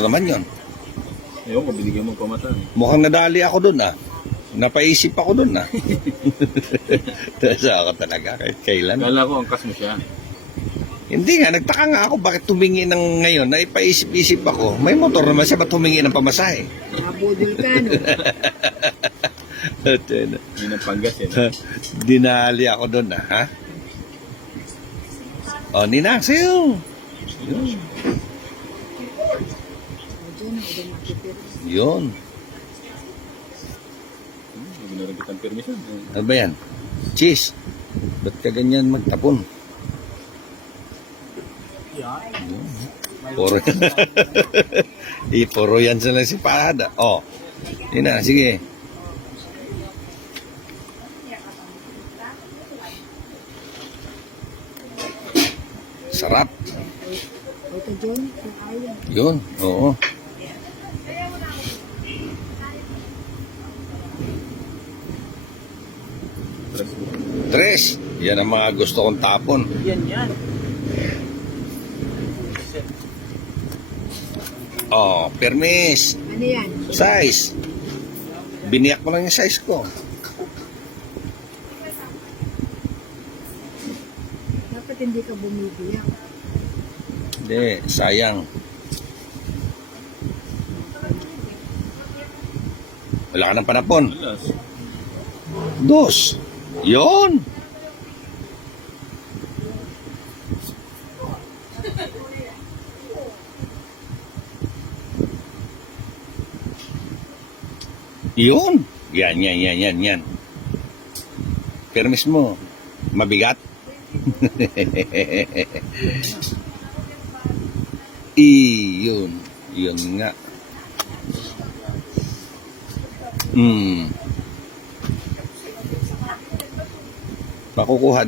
naman yon. Ewan ko, binigyan mo pamataan. Mukhang nadali ako dun Napaisip ako dun Tasa ako talaga kahit kailan. Kala ko, angkas mo siya. Hindi nga, nagtaka nga ako bakit tumingi ng ngayon. Naipaisip-isip ako. May motor naman siya, ba't tumingi ng pamasahe? Nabudol ka, no? Hindi ng panggas eh. Dinali ako dun ha? O, Ninaxil! Yun. Hindi na rin kitang permission. Ano ba yan? Cheese. Ba't ka ganyan magtapon? Yun. Puro puro yan sila si Pada. O. Yun na, sige. Sarap. Ito, John, kung ayaw. Yun, oo. Tres. Yan ang mga gusto kong tapon. Yan. Oh, permis. Ano yan? Size. Biniyak mo lang yung size ko. Dapat hindi ka bumibiyak. Hindi, sayang. Wala ka ng panapon. Alas. Dos. Yun. Yun. Yan. Permis mo. Mabigat. Yun. Yun nga. Makukuha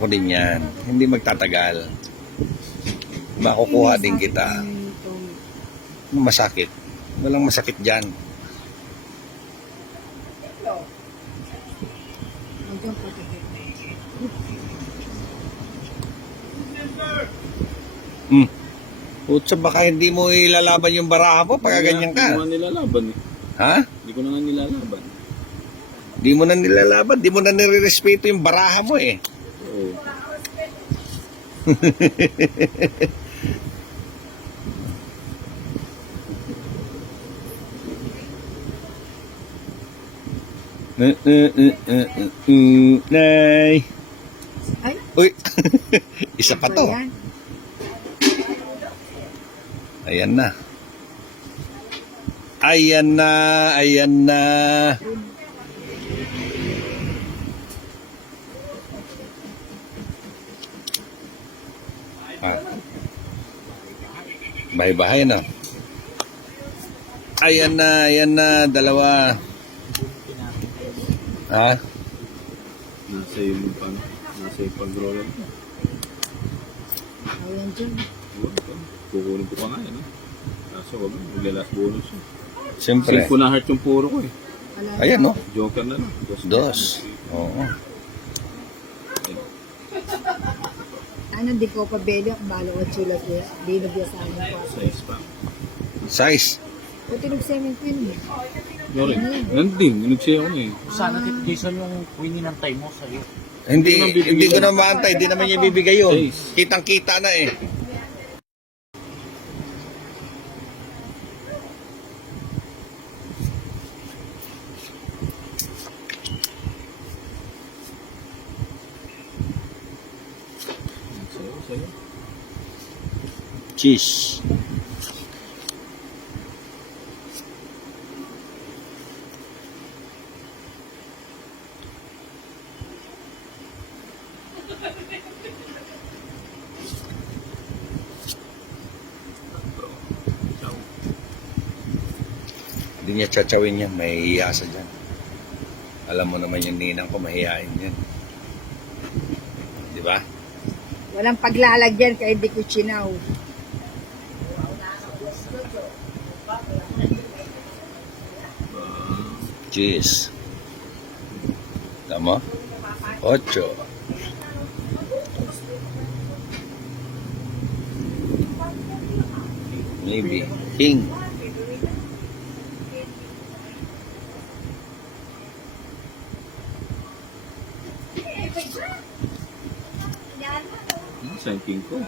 ko din yan. Hindi magtatagal. Makukuha din kita. Masakit. Walang masakit dyan. Hanggang patikit. Putsa, baka hindi mo ilalaban yung baraha mo pagka ganyan ka. Hindi ko na nilalaban eh. Ha? Hindi ko na nga nilalaban. Di mo na nilalaban, di mo na nirerespeto yung baraha mo eh. Oo. Nay. Ay, Uy. Isa pa to. yan. Ayan na. Ayan na. Bahay-bahay na. Ayan na, dalawa. Ha? Nasa yung pag-roller. Ayan, John. Kukunin ko pa nga yan. Kaso wag mo, maglalas bonus. Siyempre. 5 na heart yung puro ko eh. Wala. Ayan no. Joker na lang. Dos. Oo. Ano, di ko pa belok. Balo ko chulat eh. Di nabiyasaan ko. 6 pa. Size. O, tinag-7 queen mo. Sorry. Nanding, nagsiya ako na eh. Sana Jason yung wininantay mo sa'yo. Hindi ko na maantay. Hindi naman niya bibigay yun. Size. Kitang-kita na eh. Sa'yo. Cheese. Hindi niya tsatawin yan. May hiyasa dyan. Alam mo naman yung ninang ko, mahihain yan. Di ba? Walang paglalagyan kaya di ko chinaw. Cheese. Tama? 8. Maybe. King. Sa king ko.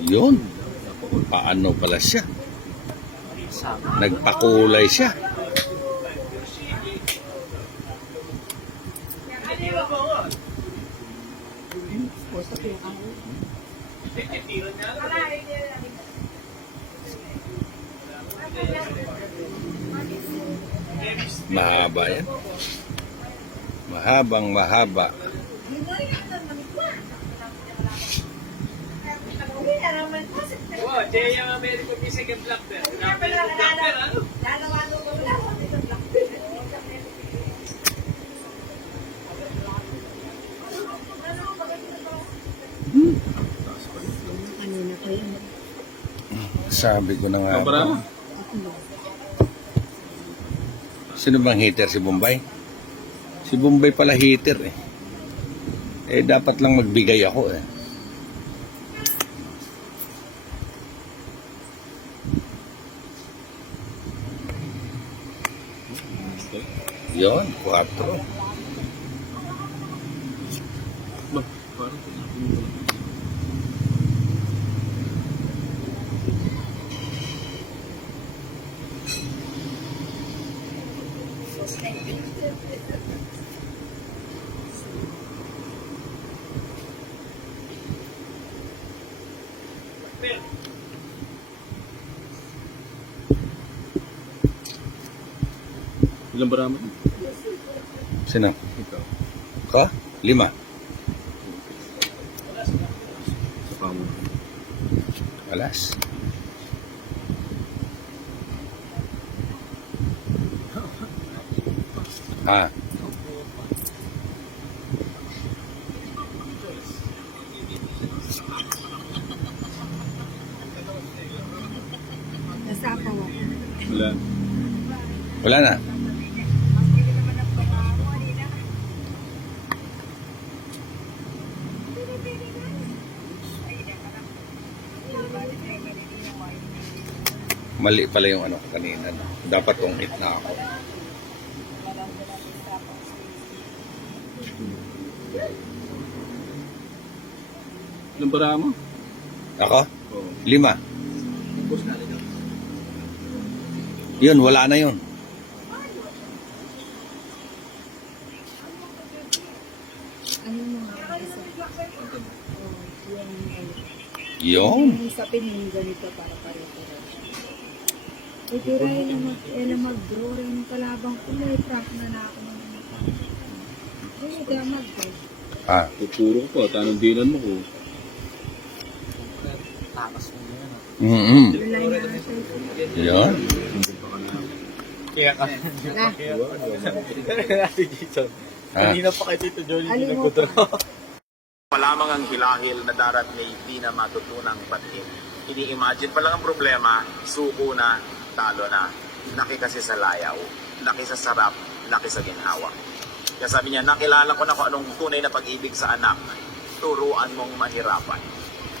Yun. Paano pala siya? Nagpakulay siya. Puso ko ang Mahaba yan. Mahabang mahaba. kanina ko yun. Sabi ko na nga. Kabara. Sino bang heater? Si Bombay? Si Bombay pala heater eh. Eh dapat lang magbigay ako eh. Yon, 4. Ba, parang ilang barama? Sino? Ikaw. Ka? 5. Sa pamo. Alas. Ah, Nasapaw ako. Wala. wala na. Mali pala yung ano kanina. No? Dapat tungit na ako. Ilang barama? Ako? Oo. 5. Yun, wala na yun. Ano yung mga isa? Yun. Yung isa pinili ganito para pare-pare. Pero yun mag-draw rin yung kalabang ko. May prank na ako ng mga. Hindi ka mag-draw. Ah, Tuturo ko pa. Tanong dinan mo ko. Takas mo yan. mm Lalay na natin. Yun. Kaya ka. Wala. Ate Jason. Ah. Kanina pa kay Tito Johnny Alim mo nagkudraw. Malamang ang hilahil na darat na hindi na matutunang batiin. Ini-imagine pa lang ang problema, suko na, talo na. Laki kasi sa layaw, laki sa sarap, laki sa ginhawa. Kaya sabi niya, nakilala ko na kung anong tunay na pag-ibig sa anak. Turuan mong mahirapan.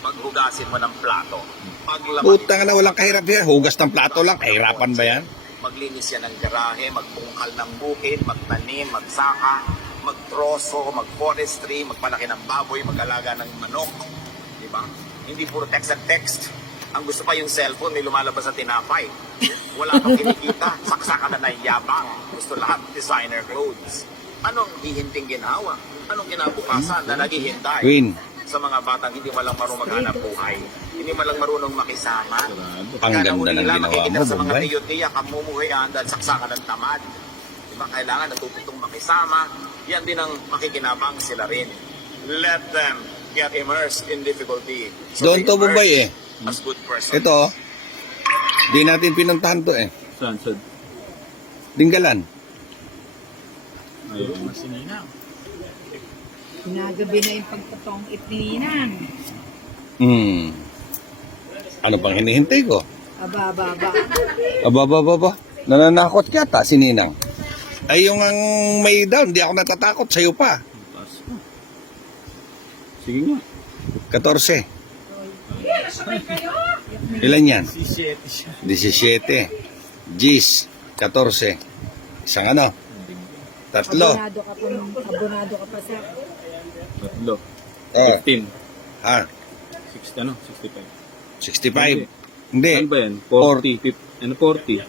Paghugasin mo ng plato. Paglabas Putang na walang kahirap yan. Hugas ng plato lang. Kahirapan ba yan? maglinis yan ng garahe, magbungkal ng bukid, magtanim, magsaka, magtroso, mag-forestry, magpalaki ng baboy, mag-alaga ng manok. Di ba? Hindi puro text at text. Ang gusto pa yung cellphone, may lumalabas sa tinapay. Wala kang kinikita, saksakan na yabang. Gusto lahat designer clothes. Anong hihinting ginawa? Anong kinabukasan na naghihintay Queen. sa mga batang hindi malang marunong maghanap buhay? Hindi malang marunong makisama? Sarado. Ang ganda ng nila ginawa makikita mo, sa mga Bombay. tiyo-tiya, kamumuhayan dahil saksakan ng tamad. Diba, kailangan natututong makisama. Yan din ang makikinabang sila rin. Let them get immersed in difficulty. Doon to, they Bombay, emerge as good person. Ito, di natin pinuntahan to eh. Saan? Saan? Dinggalan. Ayun. Sininang. Ginagabi na yung pagtatong ipninang. Ano pang hinihintay ko? Aba. Aba. Nananakot yata si Ninang. Ay, yung ang may down, di ako natatakot. Sa'yo pa. Taas ka. Sige nga. 14. Ilan yan? Si Shet siya. 17. Gis, 14. Isang ano? Tatlo. Abonado ka pa sa... Tatlo. Oh, 15. ha? 60, ano? 65. 65. Hindi. Ano ba yan? 40. 50, ano 40?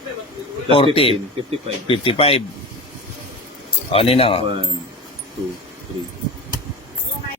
Plus 40. 15, 55. 55. O, ano na nga? 1, 2, 3,